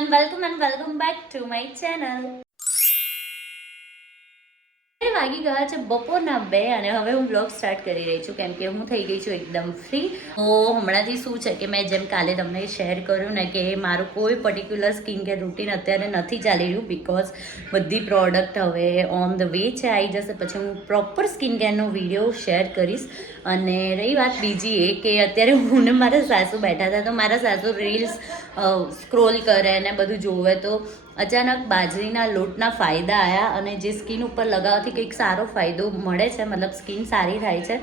and welcome back to my channel. વાગી ગયા છે બપોરના 2 અને હવે હું બ્લોગ સ્ટાર્ટ કરી રહી છું કેમ કે હું થઈ ગઈ છું એકદમ ફ્રી. તો હમણાંથી શું છે કે મેં જેમ કાલે તમને શેર કર્યું ને કે મારું કોઈ પર્ટિક્યુલર સ્કિન કેર રૂટીન અત્યારે નથી ચાલી રહ્યું બિકોઝ બધી પ્રોડક્ટ હવે ઓન ધ વે છે, આવી જશે પછી હું પ્રોપર સ્કિન કેરનો વિડીયો શેર કરીશ. અને રહી વાત બીજી એ કે અત્યારે હું ને મારા સાસુ બેઠા હતા તો મારા સાસુ રીલ્સ સ્ક્રોલ કરે ને બધું જોવે તો અચાનક બાજરીના લોટના ફાયદા આવ્યા અને જે સ્કિન ઉપર લગાવવાથી કંઈક સારો ફાયદો મળે છે, મતલબ સ્કિન સારી થાય છે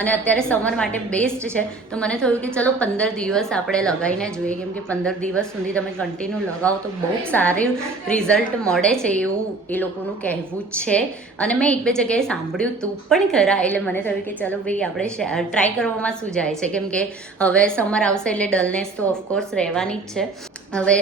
અને અત્યારે સમર માટે બેસ્ટ છે. તો મને થયું કે ચલો 15 દિવસ આપણે લગાવીને જોઈએ કેમ કે 15 દિવસ સુધી તમે કન્ટિન્યુ લગાવો તો બહુ સારું રિઝલ્ટ મળે છે એવું એ લોકોનું કહેવું છે. અને મેં 1-2 જગ્યાએ સાંભળ્યું તું પણ ખરા, એટલે મને થયું કે ચલો ભાઈ આપણે ટ્રાય કરવામાં શું જાય છે કેમ કે હવે સમર આવશે એટલે ડલનેસ તો ઓફકોર્સ રહેવાની જ છે. હવે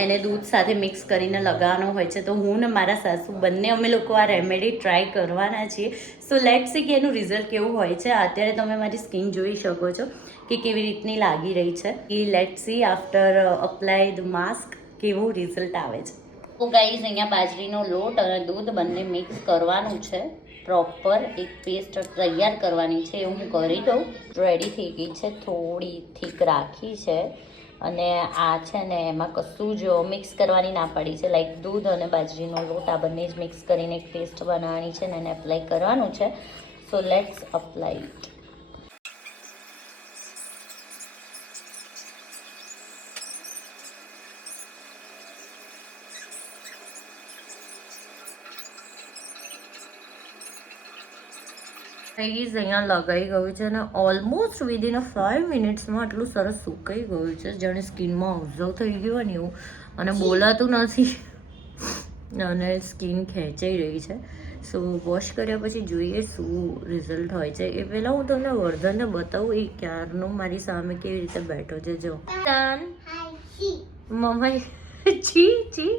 એને દૂધ સાથે મિક્સ કરીને લગાવવાનો હોય છે તો હું ને મારા સાસુ બંને અમે લોકો આ રેમેડી ટ્રાય કરવાના છીએ. સો લેટ્સ સી કે એનું રિઝલ્ટ કેવું હોય છે. અત્યારે તમે મારી સ્કિન જોઈ શકો છો કે કેવી રીતની લાગી રહી છે. એ let's see after apply the mask કેવું રિઝલ્ટ આવે છે. તો ગાઈઝ અહીંયા બાજરીનો લોટ અને દૂધ બંને મિક્સ કરવાનું છે, પ્રોપર એક પેસ્ટ તૈયાર કરવાની છે. એવું હું કરી દઉં. રેડી થઈ ગઈ છે, થોડી થીક રાખી છે અને આ છે ને એમાં કશું જ મિક્સ કરવાની ના પડી છે. લાઈક દૂધ અને બાજરીનો લોટ આ બંને જ મિક્સ કરીને એક પેસ્ટ બનાવવાની છે ને એને એપ્લાય કરવાનું છે. So let's apply it. અહીંયા લગાઈ ગયું છે અને ઓલમોસ્ટ વિધિન 5 મિનિટ્સમાં આટલું સરસ સુકાઈ ગયું છે, જાણે સ્કિનમાં ઓબ્ઝર્વ થઈ ગયું ને એવું. અને બોલાતું નથી અને સ્કિન ખેંચાઈ રહી છે. સો વોશ કર્યા પછી જોઈએ શું રિઝલ્ટ હોય છે. એ પહેલાં હું તમને વર્ધનને બતાવું એ ક્યારનો મારી સામે કેવી રીતે બેઠો છે. જો મમ્મા છી છી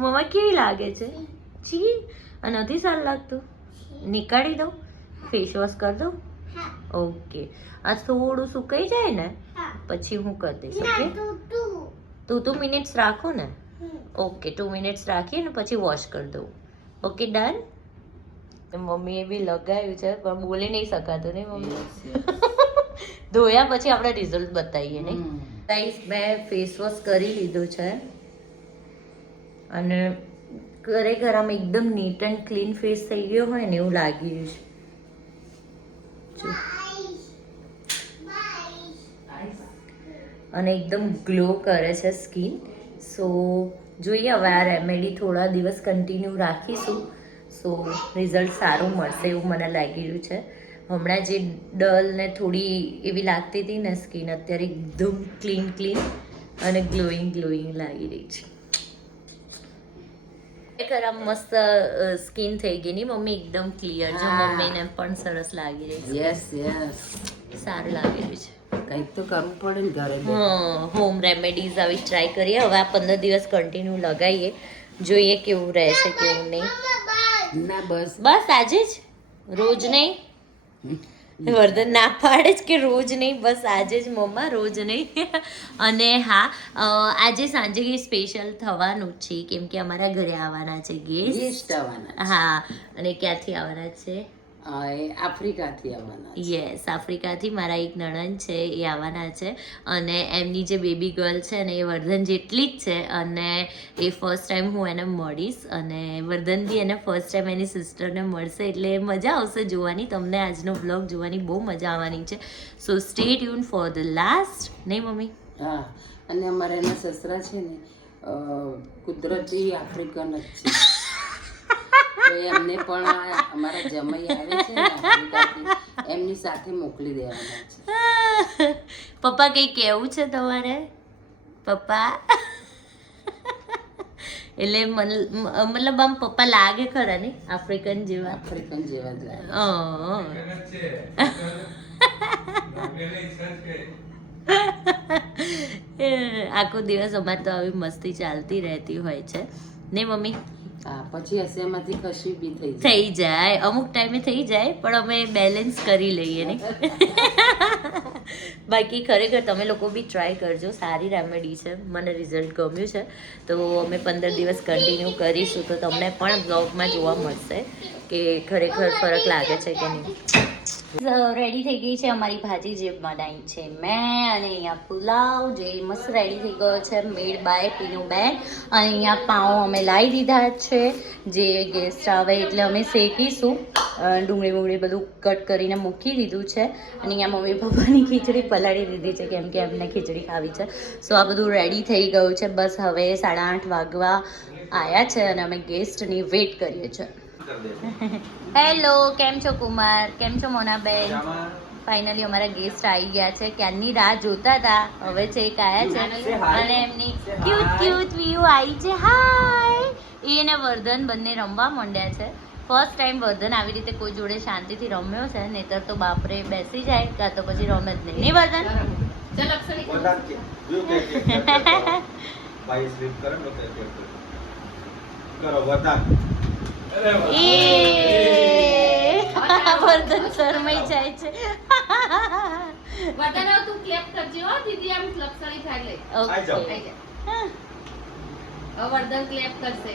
મમ્મા કેવી લાગે છે છી. અને નથી સારું લાગતું? નીકાળી દઉં? ફેસ વોશ કરી દઉં? ઓકે, આ થોડું સુકાઈ જાય ને પછી હું કરી દઈશ. ઓકે, 2 મિનિટ્સ રાખો ને. ઓકે, 2 મિનિટ્સ રાખીએ ને પછી વોશ કરી દઉં. Okay, done. મમ્મીએ બી લગાવ્યું છે પણ બોલી નહીં શકાતું ને મમ્મી. ધોયા પછી આપણે રિઝલ્ટ બતાવીએ નહીં. ગાઈસ મેં ફેસ વોશ કરી લીધું છે અને ખરેખર આમ એકદમ નીટ એન્ડ ક્લીન ફેસ થઈ ગયો હોય ને એવું લાગી રહ્યું છે. અને એકદમ ગ્લો કરે છે સ્કિન. સો જોઈએ હવે આ રેમેડી થોડા દિવસ કન્ટિન્યુ રાખીશું સો રિઝલ્ટ સારું મળશે એવું મને લાગી રહ્યું છે. હમણાં જે ડલ ને થોડી એવી લાગતી હતી ને સ્કિન અત્યારે એકદમ ક્લીન અને ગ્લોઈંગ લાગી રહી છે. ખરેખર આમ મસ્ત સ્કિન થઈ ગઈ ની મમ્મી, એકદમ ક્લિયર. જો મમ્મીને પણ સરસ લાગી રહી છે. યસ સારું લાગી રહ્યું છે. કંઈક તો કરવું પડે ને ઘરે. હોમ રેમેડીઝ આવી ટ્રાય કરીએ. હવે આ 15 દિવસ કન્ટિન્યુ લગાવીએ, જોઈએ કેવું રહેશે કેવું નહીં. ના બસ આજે જ, રોજ નહીં. વર્ધન ના પાડે જ કે રોજ નહીં, બસ આજે જ મમ્મા, રોજ નહીં. અને હા, આજે સાંજે સ્પેશિયલ થવાનું જ છે કેમ કે અમારા ઘરે આવવાના છે ગેસ્ટ. હા, અને ક્યાંથી આવવાના છે? આફ્રિકાથી આવવાના. યસ, આફ્રિકાથી મારા એક નણંદ છે એ આવવાના છે અને એમની જે બેબી ગર્લ છે ને એ વર્ધન જેટલી જ છે અને એ ફર્સ્ટ ટાઈમ હું એને મળીશ અને વર્ધન બી એને ફર્સ્ટ ટાઈમ એની સિસ્ટરને મળશે એટલે મજા આવશે જોવાની. તમને આજનો બ્લોગ જોવાની બહુ મજા આવવાની છે. સો stay tune for the last. નહીં મમ્મી? હા, અને અમારા એના સસરા છે ને કુદરતી આફ્રિકન જ છે. તો એમને પણ અમારા જમાઈ આવે છે ને આફ્રિકાથી, એમની સાથે મોકલી દેવાના છે. પપ્પા કંઈ કહેવું છે તમારે? પપ્પા એટલે મતલબ આમ પપ્પા લાગે ખરા ને આફ્રિકન જેવા? આફ્રિકન જેવા જ લાગે. આખો દિવસ અમારે તો આવી મસ્તી ચાલતી રહેતી હોય છે ને મમ્મી? હા પછી હશે એમાંથી કશું બી થઈ જાય. થઈ જાય, અમુક ટાઈમે થઈ જાય, પણ અમે બેલેન્સ કરી લઈએ ને. બાકી ખરેખર તમે લોકો બી ટ્રાય કરજો, સારી રેમેડી છે, મને રિઝલ્ટ ગમ્યું છે. તો અમે 15 દિવસ કન્ટિન્યુ કરીશું, તો તમને પણ બ્લોગમાં જોવા મળશે કે ખરેખર ફરક લાગે છે કે નહીં. રેડી થઈ ગઈ છે અમારી ભાજી, જે બનાવી છે મેં, અને અહીંયા પુલાવ જે મસ્ત રેડી થઈ ગયો છે, મેડ બાય પીનુબેન. અને અહીંયા પાઉં અમે લાવી દીધા છે, જે ગેસ્ટ આવે એટલે અમે શેકીશું. ડુંગળી બુંગળી બધું કટ કરીને મૂકી દીધું છે. અને અહીંયા મમ્મી પપ્પાની ખીચડી પલાળી દીધી છે, કેમ કે એમને ખીચડી ખાવી છે. સો આ બધું રેડી થઈ ગયું છે. બસ હવે 8:30 વાગવા આવ્યા છે અને અમે ગેસ્ટની વેઇટ કરીએ છીએ. હેલો, કેમ છો કુમાર? કેમ છો મોનાબેન? ફાઇનલી અમારા ગેસ્ટ આવી ગયા છે, ક્યારની રાહ જોતા હતા, હવે છેક આવ્યા છે. અને એમની ક્યુટ વ્યૂ આવી છે. હાય! એ અને વર્ધન બંને રમવા માંડ્યા છે. ફર્સ્ટ ટાઈમ વર્ધન આવી રીતે કોઈ જોડે શાંતિથી રમ્યો છે, નહીતર તો બાપરે બેસી જાય, કાં તો પછી રમે જ નહીં. નહીં વર્ધન? વર્ધન શરમાઈ જાય છે. તું ક્લેપ કરજે હો દીદી, આમ લપસણી થાય લે. ઓકે. હવે વર્ધન ક્લેપ કરશે.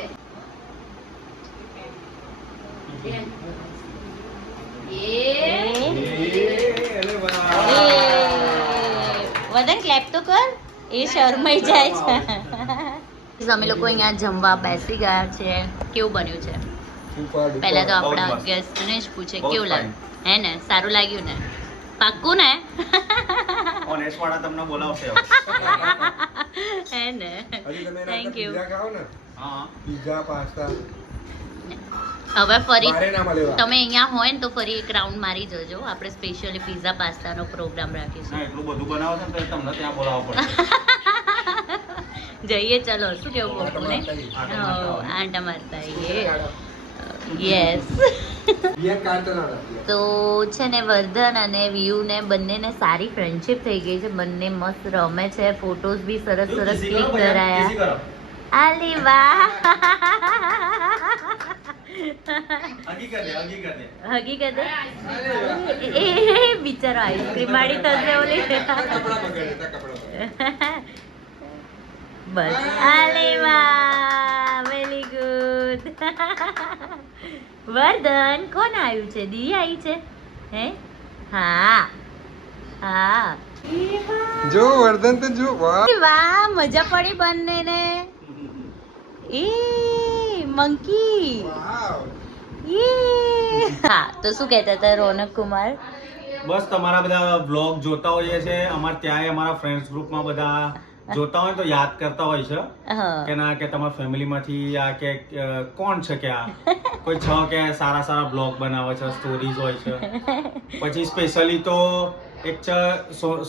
વર્ધન ક્લેપ તો કર, એ શરમાઈ જાય છે. અમે લોકો અહીંયા જમવા બેસી ગયા છે. કેવું બન્યું છે? પહેલા તો આપણા ગેસ્ટને જ પૂછે કેવું લાગ્યું, હે ને? સારું લાગ્યું ને? પાક્કું ને? ઓનેસ્ટ વાળા તમને બોલાવશે. હે ને? Thank you. હા પિઝા પાસ્તા હવે ફરી મારે ના મળે એવા. તમે અહીંયા હોય ને તો ફરી એક રાઉન્ડ મારી જજો. આપણે સ્પેશિયલી પિઝા પાસ્તાનો પ્રોગ્રામ રાખીશું. ના એટલું બધું બનાવો છો ને તો તમને ત્યાં બોલાવવું પડે. જઈએ, ચલો. શું કેવું પપ્પુને? આંટા મારતા આવીએ. યસ. બિયર કાઢતો ના હતા. તો છે ને વર્ધન અને વ્યૂને બંનેને સારી ફ્રેન્ડશિપ થઈ ગઈ છે. બંને મસ્ત રમે છે, ફોટોઝ બી સરસ સરસ ક્લિક કરાયા. આલી વાહ! હકીકત એ બિચારો આઈસ્ક્રીમ વાળી થશે ઓલી. બસ. આલી વાહ! Very good. વર્ધન, કોણ આવ્યું છે? દી આવી છે? હે? હા હા. જો વર્ધન તો જો વાહ. વાહ, મજા પડી બંનેને. એ મંકી. વાવ. હા, તો શું કહેતા હતા રોનક કુમાર? બસ તમારા બધા બ્લોગ જોતા હોઈએ છે, અમારા ત્યાંય અમારા ફ્રેન્ડ્સ ગ્રુપમાં બધા જોતા હોય તો યાદ કરતા હોય છે હા. કે ના કે તમારા ફેમિલીમાંથી આ કે કોણ છે કે આ કોઈ છ કે સારા સારા બ્લોગ બનાવે છે, સ્ટોરીઝ હોય છે. પછી સ્પેશિયલી તો એક છે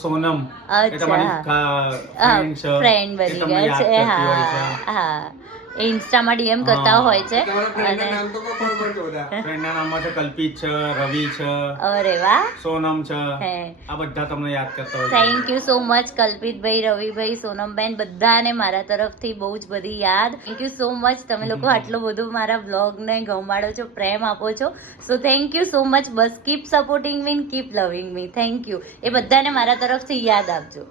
સોનમ, એ તમારી ફ્રેન્ડ છે, ફ્રેન્ડ એ બની તમને ગયા યાદ છે. કરતી હોય છે. હા હા, એ ઇન્સ્ટામાં ડીએમ કરતા હા. હોય છે. તમારા ફ્રેન્ડના અને નામ તો કોણ પડતો બધા. ફ્રેન્ડના નામમાં છે કલ્પિત છે, રવિ છે, અરે વાહ. સોનમ છે, હે. આ બધા તમને યાદ કરતા હોય છે. થેન્ક યુ સો મચ કલ્પિતભાઈ, રવિભાઈ, સોનમબેન, બધાને મારા તરફથી બહુ જ બધી યાદ. Thank you so much. તમે લોકો આટલું બધું મારા બ્લોગને ગમાડો છો, પ્રેમ આપો છો. So thank you so much. Bus keep supporting me, keep લવિંગ મી. Thank you. એ બધાને મારા તરફથી યાદ આપજો.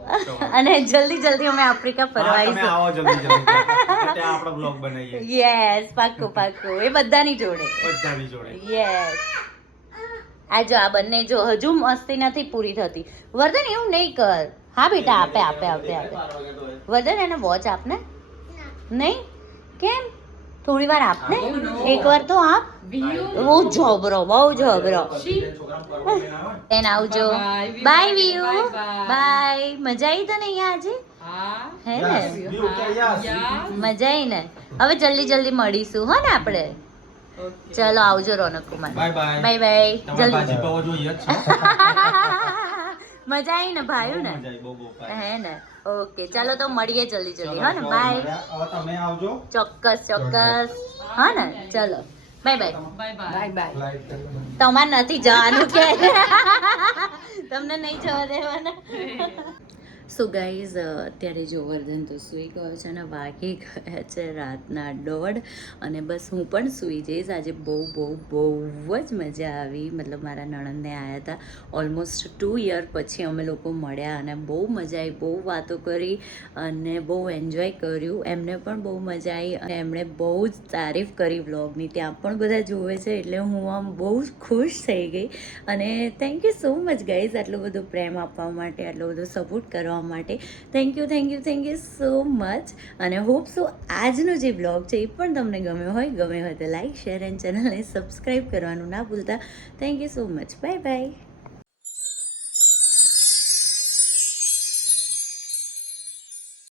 અને જલ્દી જલ્દી અમે આફ્રિકા ફરવા હા, તમે આવીશું. આવો જલ્દી જલ્દી. ત્યાં આપણે બ્લોગ બનાવીએ યસ, પાક્કું પાક્કું. એ બધાની જોડે. બધાની જોડે. યસ. આ જો આ બંને જો હજુ મસ્તી નથી પૂરી થતી. વર્ધન, એવું નહીં કર. હા બેટા, આપે આપે આપે આપે. વર્ધન, એને વોચ આપને. નહીં? કેમ? થોડી વાર આપને. એકવાર તો આપ. બહુ જબરો, બહુ જબરો. એને આવજો. બાય વ્યુ. બાય. મજા આવી તને અહીંયા આજે? હે ને? મજા આવી ને? હવે જલ્દી જલ્દી મળીશું હો ને આપણે. ચલો આવજો Ronak Kumar. Bye bye. Bye bye. તમારે જલ્દી. ભાજી પાવો જોઈએ જ છે. મજા આવી ને ભાઈ ને? મજા આવી, બહુ બહુ ખાઈ. હે ને? ઓકે, ચાલો તો મળીએ જલ્દી જલ્દી હો ને? બાય. હવે તમે આવજો. ચોક્કસ ચોક્કસ. હા ને? ચલો by bye. Bye by. Light કરી. તમારે નથી જવાનું કે તમને નહીં જવા દેવાના. સો ગાઈઝ અત્યારે જો વર્ધન તો સૂઈ ગયો છે અને વાગી ગયા છે રાતના 1:30 અને બસ હું પણ સૂઈ જઈશ. આજે બહુ જ મજા આવી. મતલબ મારા નણંદને આવ્યા હતા ઓલમોસ્ટ 2 યર પછી અમે લોકો મળ્યા અને બહુ મજા આવી, બહુ વાતો કરી અને બહુ એન્જોય કર્યું. એમને પણ બહુ મજા આવી અને એમણે બહુ જ તારીફ કરી વ્લોગની. ત્યાં પણ બધા જોવે છે એટલે હું આમ બહુ જ ખુશ થઈ ગઈ અને thank you so much guys આટલો બધો પ્રેમ આપવા માટે, આટલો બધો સપોર્ટ કરવા માટે. Thank you so much. અને હોપ સો આજનો જે બ્લોગ છે એ પણ તમને ગમ્યો હોય તો લાઈક, શેર એન્ડ ચેનલને સબસ્ક્રાઈબ કરવાનું ના ભૂલતા. Thank you so much. Bye bye.